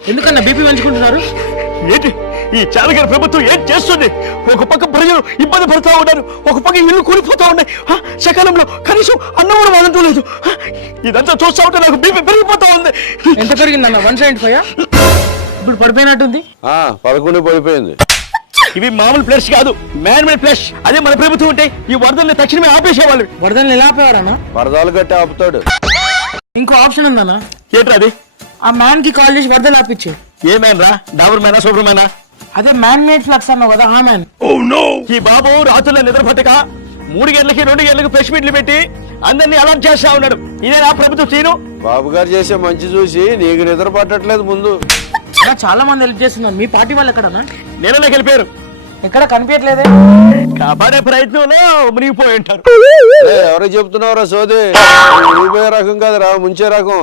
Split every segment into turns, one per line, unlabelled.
ఎందుకన్నా బీపీ పెంచుకుంటున్నారు?
ఏంటి ఈ చాలగారి ప్రభుత్వం ఏం చేస్తుంది? ఒక పక్క ప్రజలు ఇబ్బంది పడుతూ ఉన్నారు, ఒక పక్క ఇల్లు కూలిపోతా ఉన్నాయి. సకాలంలో కనీసం అన్నం కూడా వాడంటూ లేదు. ఇదంతా చూస్తా ఉంటే నాకు బీపీ పెరిగిపోతా ఉంది.
ఎంత పెరిగిందన్న? 175? ఇప్పుడు పడిపోయినట్టుంది.
11 పడిపోయింది.
ఇవి మామూలు ఫ్లష్ కాదు, మ్యాన్ మేడ్ ఫ్లష్. అదే మన ప్రభుత్వం ఉంటే ఈ వరదల్ని తక్షణమే ఆపేసేవాళ్ళు.
వరదల్ని ఎలా ఆపేవారన్నా?
వరదాలు కట్టి ఆపుతాడు.
ఇంకో ఆప్షన్ ఉందన్నా.
ఏంట్రా అది?
ఆ మ్యాన్ కి కాల్ చేసి వరదలు ఆపిచ్చే.
ఏ మ్యాన్ రా? డాబర్ మ్యానా, సూపర్ మ్యానా?
అదే మ్యాన్ మేడ్ ఫ్లక్స్ అన్నావు కదా, ఆ మ్యాన్.
ఈ బాబు రాత్రుల్లో నిద్ర పట్టక 3 గంటలకి 2 గంటలకు ప్రెస్ మీట్లు పెట్టి అందరినీ అలర్ట్ చేస్తా ఉన్నాడు. ఇదే నా ప్రభుత్వం సీను.
బాబు గారు చేసే మంచి చూసి నీకు నిద్ర పట్టట్లేదు. ముందు
చాలా మంది హెల్ప్ చేస్తున్నారు. మీ పార్టీ వాళ్ళు ఎక్కడన్నా?
నేననే గెలిపారు.
ఎక్కడ కనిపించట్లేదే.
కాపాడే ప్రయత్నంలో మునిగిపోయి ఉంటారు.
ఎవరికి చెప్తున్నావురా సోది? మునిగిపోయే రకం కాదురా, ముంచే రకం.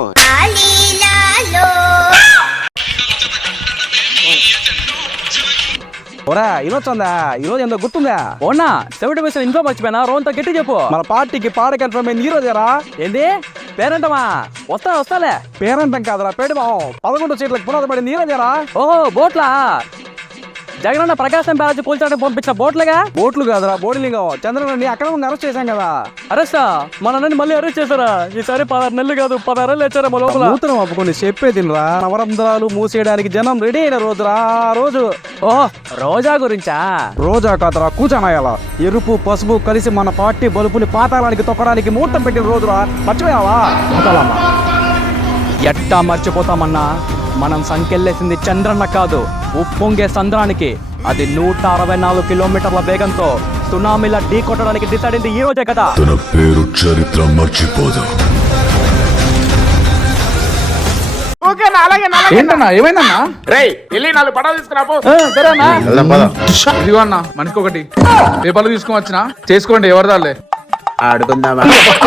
ఓరా ఇనొచ్చిందా? ఈ రోజు ఎంతో గుర్తుందా? ఓనా 70% ఇంట్లో మర్చిపోయినా. రోంత గట్టి చెప్పు. మన పార్టీకి పాడ కన్ఫర్మ్ అయింది ఈ రోజేరా. ఏంది పేరంటమా? వస్తాలే. పేరంటం కాదురా, పేడమా. 11 సీట్లకు పునాది పడింది ఈ రోజేరా. ఓహో బోట్లా? జగనన్న ప్రకాశం బ్యారేజ్ కూల్చడానికి పంపించిన బోట్లు కాదురా, బోర్డింగ్. చంద్రబాబు అక్కడ ఉన్న అరెస్ట్ చేశాం కదా. అరెస్టా? మనని మళ్ళీ అరెస్ట్ చేశారా? ఈసారి 16 నెలలు కాదు 16 ఏళ్ళు వచ్చారా మా లోపల. నూతనం ఒప్పుకొని చెప్పేదిరా. నవరంధ్రాలు మూసేయడానికి జనం రెడీ అయిన రోజురా రోజు. ఓహో రోజా గురించా? రోజా కాదురా, కూచానాయాల. ఎరుపు పసుపు కలిసి మన పార్టీ బలుపుని పాతాళానికి తొక్కడానికి ముహూర్తం పెట్టిన రోజురా. మర్చిపోయావా? ఎట్టా మర్చిపోతామన్నా? మనం సంకెళ్ళేసింది చంద్రన్న కాదు, ఉప్పొంగే సంద్రానికి. అది 164 కిలోమీటర్ల వేగంతో సునామీలా ఢీ కొట్టడానికి డిసైడ్ అయింది ఈ రోజే కదా.
తన పేరు చరిత్ర మర్చిపోదు.
ఏంటన్నా ఏమైందన్నా? రేయ్ వెళ్ళి 4 పటాలు తీసుకురాపో. సరేనా? ఇదిగో అన్న మనిషికి ఒకటి. పేపర్లు తీసుకుని వచ్చినా చేసుకోండి ఎవరిదాలే.
ఆడుకుందామా?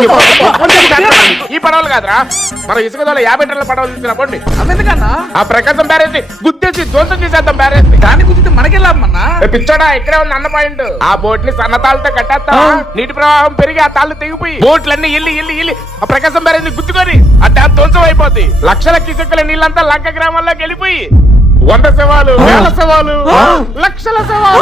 ఈ పడవలు కాదురా, మన ఇసుక దోల 50 టన్నుల పడవలు తీసుకురాపోండి. అందుకన్నా ఆ ప్రకాశం బ్యారేజ్ గుద్దేసి ధ్వంసం చేసేద్దాం. బ్యారేజ్ దాన్ని గుద్దితే మనకి లాభమన్నా? పిచ్చోడా, ఇక్కడే ఉంది అన్న పాయింట్. ఆ బోట్ ని సన్న తాళ్ళతో కట్టేస్తా. నీటి ప్రవాహం పెరిగి ఆ తాళ్ళు తెగిపోయి బోట్లన్నీ ఇల్లి ఆ ప్రకాశం బ్యారేజ్ ని గుద్దుకొని ఆ డ్యామ్ ధ్వంసం అయిపోద్ది. లక్షల కిసుకల నీళ్ళంతా లంక గ్రామాల్లోకి వెళ్ళిపోయి 100 శవాలు, 1000 శవాలు, లక్షల శవాలు.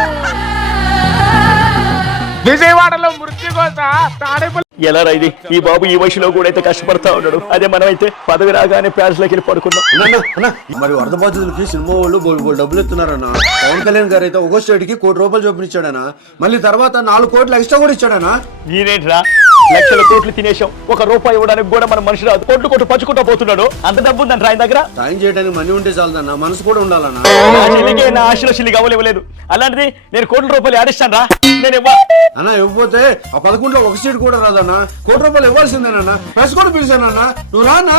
విజయవాడలో మృత్యుకోస
ఎలా రైది? ఈ బాబు ఈ వయసులో కూడా అయితే కష్టపడతా ఉన్నాడు. అదే మనమైతే పదవి రాగానే ప్యాలెస్ లోకి వెళ్ళి పడుకున్నాం.
మరి వరద బాధితులకి సినిమా వాళ్ళు బోల్ డబ్బులు ఇస్తున్నారన్న. పవన్ కళ్యాణ్ గారు అయితే ఒక్కో స్టేట్ కి 1 కోటి రూపాయలు చొప్పున ఇచ్చాడనా. మళ్ళీ తర్వాత 4 కోట్లు ఎక్స్ట్రా కూడా ఇచ్చాడనా.
ఈనేంట్రా, లక్షల కోట్లు తినేసాం, 1 రూపాయి ఇవ్వడానికి కూడా మన మనిషి రాదు. కొట్టు పంచుకుంటూ పోతున్నాడు. అంత డబ్బు ఉందంట ఆయన దగ్గర.
సాయం చేయడానికి మనీ ఉంటే చాలదన్న, మనసు కూడా ఉండాలన్నా.
నా ఆశలో చిల్లిగా అవ్వలేదు. అలాంటిది నేను 1 కోట్ల రూపాయలు ఆడిస్తాను రా. నేను
అన్న ఇవ్వకపోతే ఆ 11లో 1 సీట్ కూడా రాదన్నా. 1 కోటి రూపాయలు ఇవ్వాల్సిందేనన్నా. ప్రెస్ కూడా పిలిచానన్నా. నువ్వు రానా?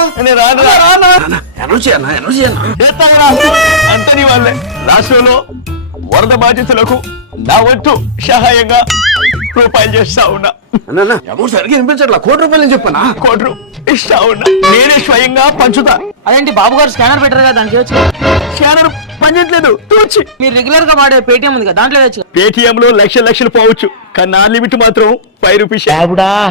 అంతని వాళ్ళే రాష్ట్రంలో వరద బాధితులకు నా వంతు సహాయంగా రూపాయలు చేస్తా ఉన్నా.
అమౌంట్ సరిగ్గా వినిపించట్లా. 1 కోటి రూపాయలు చెప్పనా?
1 కోటి ఇస్తా ఉన్నా. నేనే స్వయంగా పంచుతా.
అదేంటి బాబు గారు స్కానర్ పెట్టారు కదా, దానికి వచ్చి
స్కానర్ పనిచేయట్లేదు.
మీరు రెగ్యులర్ గా వాడే పేటిఎం ఉంది కదా, దాంట్లో
పేటిఎం లో లక్షలు పోవచ్చు, కానీ నా లిమిట్ మాత్రం 5 రూపీస్.